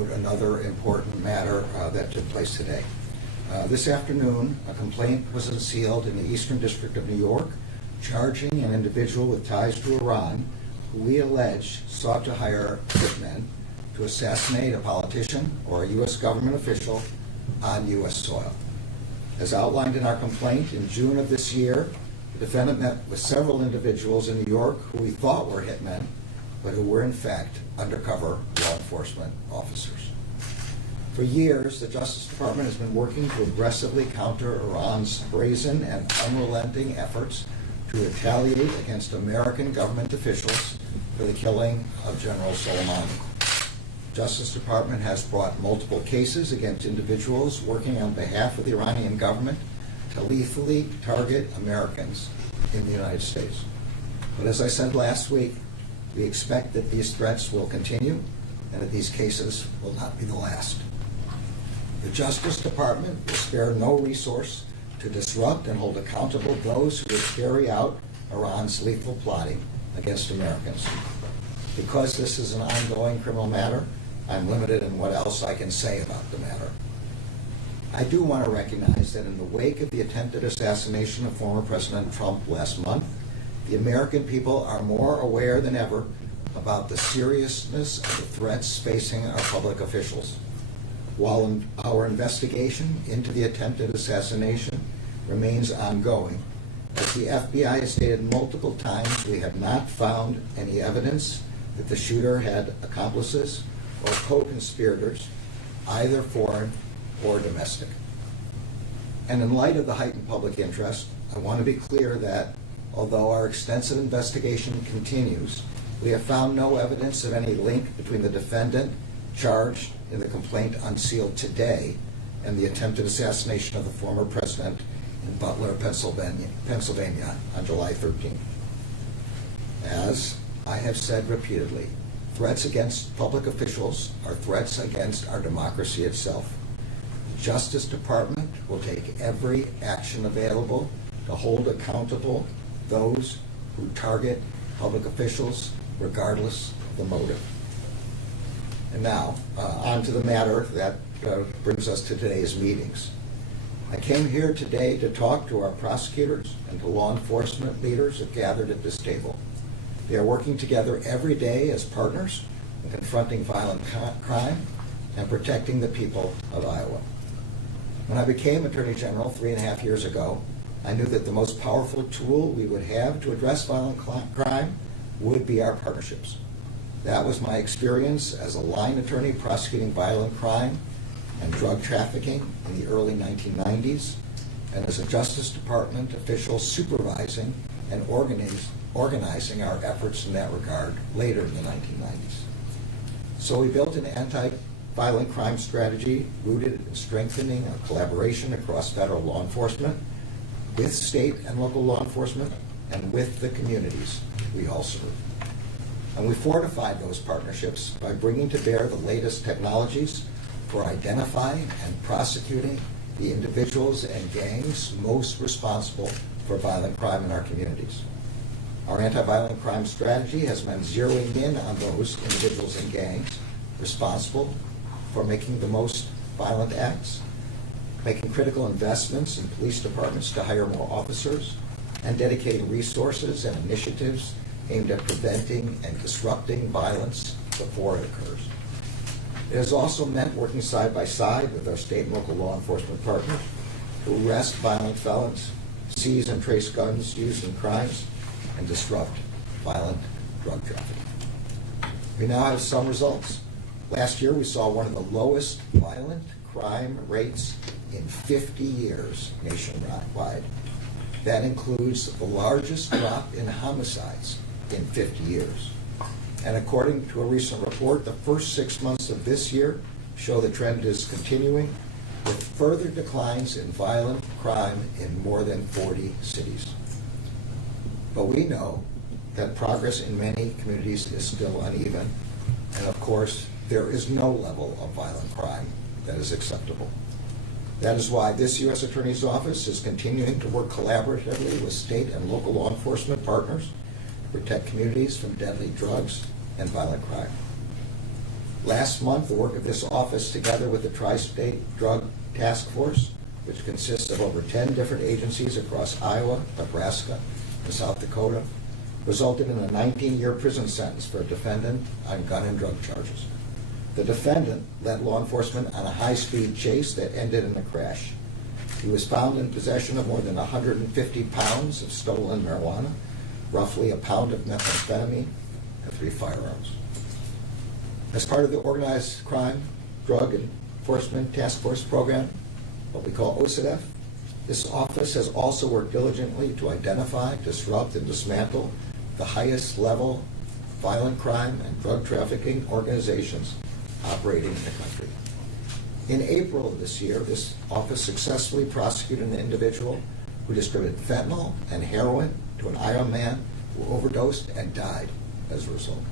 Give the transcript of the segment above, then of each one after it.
note another important matter that took place today. This afternoon, a complaint was unsealed in the Eastern District of New York, charging an individual with ties to Iran, who we allege sought to hire hitmen to assassinate a politician or a U.S. government official on U.S. soil. As outlined in our complaint, in June of this year, the defendant met with several individuals in New York who we thought were hitmen, but who were in fact undercover law enforcement officers. For years, the Justice Department has been working to aggressively counter Iran's brazen and unrelenting efforts to retaliate against American government officials for the killing of General Soleimani. The Justice Department has brought multiple cases against individuals working on behalf of the Iranian government to lethally target Americans in the United States. But as I said last week, we expect that these threats will continue and that these cases will not be the last. The Justice Department will spare no resource to disrupt and hold accountable those who would carry out Iran's lethal plotting against Americans. Because this is an ongoing criminal matter, I'm limited in what else I can say about the matter. I do want to recognize that in the wake of the attempted assassination of former President Trump last month, the American people are more aware than ever about the seriousness of the threats facing our public officials. While our investigation into the attempted assassination remains ongoing, as the FBI has stated multiple times, we have not found any evidence that the shooter had accomplices or co-conspirators, either foreign or domestic. And in light of the heightened public interest, I want to be clear that although our extensive investigation continues, we have found no evidence of any link between the defendant charged in the complaint unsealed today and the attempted assassination of the former president in Butler, Pennsylvania on July 13th. As I have said repeatedly, threats against public officials are threats against our democracy itself. The Justice Department will take every action available to hold accountable those who target public officials, regardless of the motive. And now, on to the matter that brings us to today's meetings. I came here today to talk to our prosecutors and to law enforcement leaders who gathered at this table. They are working together every day as partners in confronting violent crime and protecting the people of Iowa. When I became Attorney General 3.5 years ago, I knew that the most powerful tool we would have to address violent crime would be our partnerships. That was my experience as a line attorney prosecuting violent crime and drug trafficking in the early 1990s, and as a Justice Department official supervising and organizing our efforts in that regard later in the 1990s. So we built an anti-violent crime strategy rooted in strengthening our collaboration across federal law enforcement, with state and local law enforcement, and with the communities we all serve. And we fortified those partnerships by bringing to bear the latest technologies for identifying and prosecuting the individuals and gangs most responsible for violent crime in our communities. Our anti-violent crime strategy has been zeroing in on those individuals and gangs responsible for making the most violent acts, making critical investments in police departments to hire more officers, and dedicating resources and initiatives aimed at preventing and disrupting violence before it occurs. It has also meant working side by side with our state and local law enforcement partners to arrest violent felons, seize and trace guns used in crimes, and disrupt violent drug trafficking. We now have some results. Last year, we saw one of the lowest violent crime rates in 50 years nationwide. That includes the largest drop in homicides in 50 years. And according to a recent report, the first 6 months of this year show the trend is continuing, with further declines in violent crime in more than 40 cities. But we know that progress in many communities is still uneven, and of course, there is no level of violent crime that is acceptable. That is why this U.S. Attorney's Office is continuing to work collaboratively with state and local law enforcement partners to protect communities from deadly drugs and violent crime. Last month, the work of this office, together with the Tri-State Drug Task Force, which consists of over 10 different agencies across Iowa, Nebraska, and South Dakota, resulted in a 19-year prison sentence for a defendant on gun and drug charges. The defendant led law enforcement on a high-speed chase that ended in a crash. He was found in possession of more than 150 pounds of stolen marijuana, roughly a pound of methamphetamine, and 3 firearms. As part of the Organized Crime Drug Enforcement Task Force program, what we call OCDF, this office has also worked diligently to identify, disrupt, and dismantle the highest level violent crime and drug trafficking organizations operating in the country. In April of this year, this office successfully prosecuted an individual who distributed fentanyl and heroin to an Iowa man who overdosed and died as a result.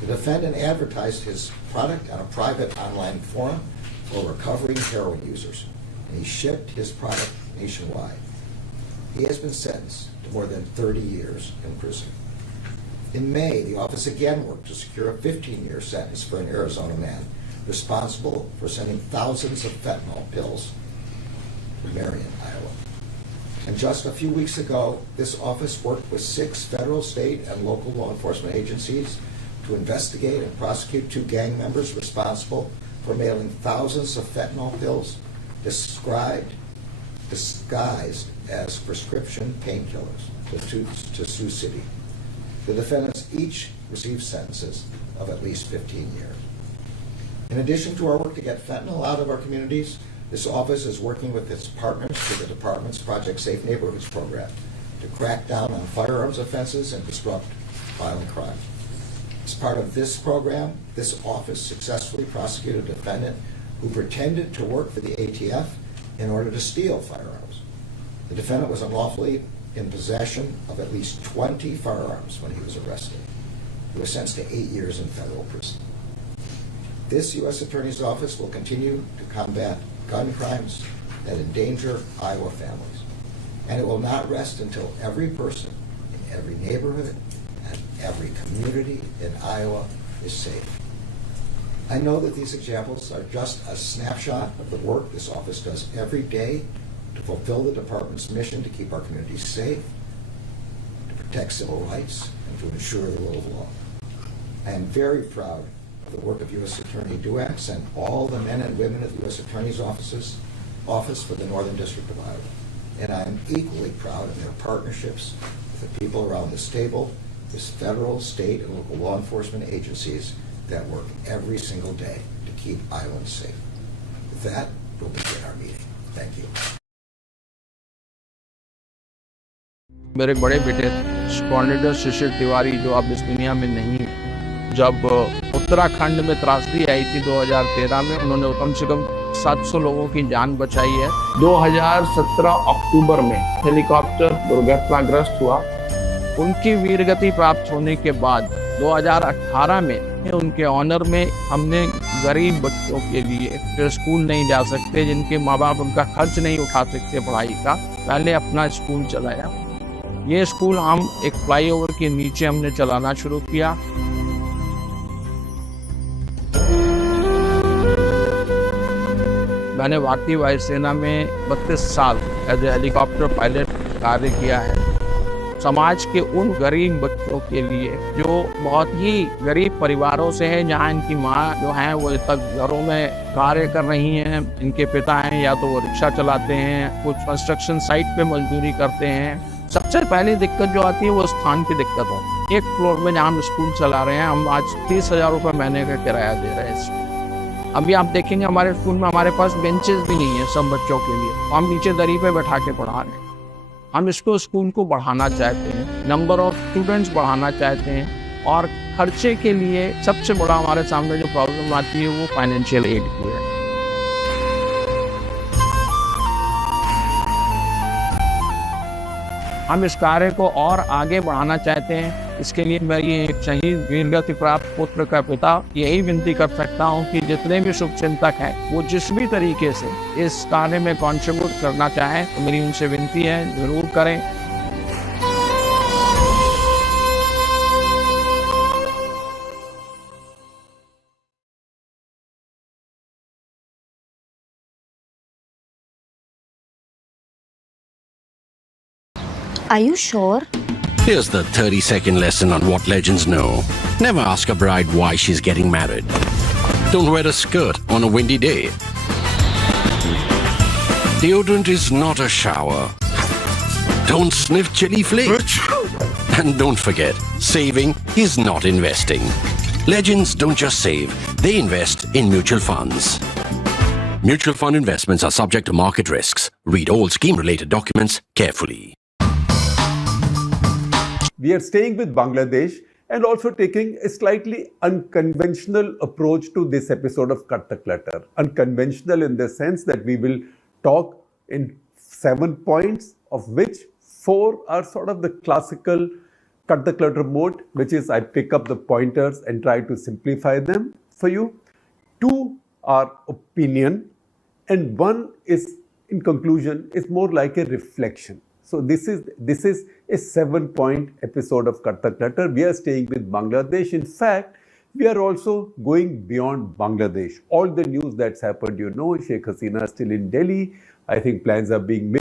The defendant advertised his product on a private online forum for recovering heroin users, and he shipped his product nationwide. He has been sentenced to more than 30 years in prison. In May, the office again worked to secure a 15-year sentence for an Arizona man responsible for sending thousands of fentanyl pills to Marion, Iowa. And just a few weeks ago, this office worked with 6 federal, state, and local law enforcement agencies to investigate and prosecute 2 gang members responsible for mailing thousands of fentanyl pills disguised as prescription painkillers to Sioux City. The defendants each received sentences of at least 15 years. In addition to our work to get fentanyl out of our communities, this office is working with its partners through the department's Project Safe Neighborhoods program to crack down on firearms offenses and disrupt violent crime. As part of this program, this office successfully prosecuted a defendant who pretended to work for the ATF in order to steal firearms. The defendant was unlawfully in possession of at least 20 firearms when he was arrested. He was sentenced to 8 years in federal prison. This U.S. Attorney's Office will continue to combat gun crimes that endanger Iowa families, and it will not rest until every person in every neighborhood and every community in Iowa is safe. I know that these examples are just a snapshot of the work this office does every day to fulfill the department's mission to keep our communities safe, to protect civil rights, and to ensure the rule of law. I am very proud of the work of U.S. Attorney Duax and all the men and women of the U.S. Attorney's Office for the Northern District of Iowa. And I am equally proud of their partnerships with the people around this table, with federal, state, and local law enforcement agencies that work every single day to keep Iowans safe. With that, we'll begin our meeting. Thank you. मेरे बड़े बेटे कॉर्नेडर शिशिर तिवारी, जो अब इस दुनिया में नहीं है, जब उत्तराखंड में त्रासदी आई थी 2013 में, उन्होंने कम से कम 700 लोगों की जान बचाई है। 2017 अक्टूबर में हेलीकॉप्टर दुर्घटनाग्रस्त हुआ। उनकी वीरगति प्राप्त होने के बाद 2018 में उनके ऑनर में हमने गरीब बच्चों के लिए जो स्कूल नहीं जा सकते, जिनके माँ बाप उनका खर्च नहीं उठा सकते पढ़ाई का, पहले अपना स्कूल चलाया। ये स्कूल हम एक फ्लाईओवर के नीचे हमने चलाना शुरू किया। मैंने भारतीय वायुसेना में 32 साल एज ए हेलीकॉप्टर पायलट कार्य किया है। समाज के उन गरीब बच्चों के लिए जो बहुत ही गरीब परिवारों से हैं, जहाँ इनकी माँ जो हैं वो तक घरों में कार्य कर रही हैं, इनके पिता हैं या तो वो रिक्शा चलाते हैं, कुछ कंस्ट्रक्शन साइट पे मजदूरी करते हैं। सबसे पहली दिक्कत जो आती है वो स्थान की दिक्कत हो। एक फ्लोर में जहाँ हम स्कूल चला रहे हैं, हम आज 30,000 रुपये महीने का किराया दे रहे हैं। अभी आप देखेंगे हमारे स्कूल में हमारे पास बेंचेस भी नहीं है सब बच्चों के लिए, तो हम नीचे दरी पे बैठा के पढ़ा रहे हैं। हम इसको स्कूल को बढ़ाना चाहते हैं, नंबर ऑफ स्टूडेंट्स बढ़ाना चाहते हैं, और खर्चे के लिए सबसे बड़ा हमारे सामने जो प्रॉब्लम आती है वो फाइनेंशियल एड की है। हम इस कार्य को और आगे बढ़ाना चाहते हैं। इसके लिए मैं ये एक शहीद वीरगति प्राप्त पुत्र का पिता यही विनती कर सकता हूँ कि जितने भी शुभचिंतक हैं वो जिस भी तरीके से इस कार्य में कंट्रीब्यूट करना चाहें, तो मेरी उनसे विनती है जरूर करें। Are you sure? Here's the 30-second lesson on what legends know. Never ask a bride why she's getting married. Don't wear a skirt on a windy day. Deodorant is not a shower. Don't sniff chili flakes. And don't forget, saving is not investing. Legends don't just save, they invest in mutual funds. Mutual fund investments are subject to market risks. Read all scheme-related documents carefully. We are staying with Bangladesh and also taking a slightly unconventional approach to this episode of Cut the Clutter. Unconventional in the sense that we will talk in 7 points, of which 4 are sort of the classical Cut the Clutter mode, which is I pick up the pointers and try to simplify them for you. 2 are opinion, and 1 is, in conclusion, is more like a reflection. So this is a 7-point episode of Cut the Clutter. We are staying with Bangladesh. In fact, we are also going beyond Bangladesh. All the news that's happened, Sheikh Hasina is still in Delhi. I think plans are being made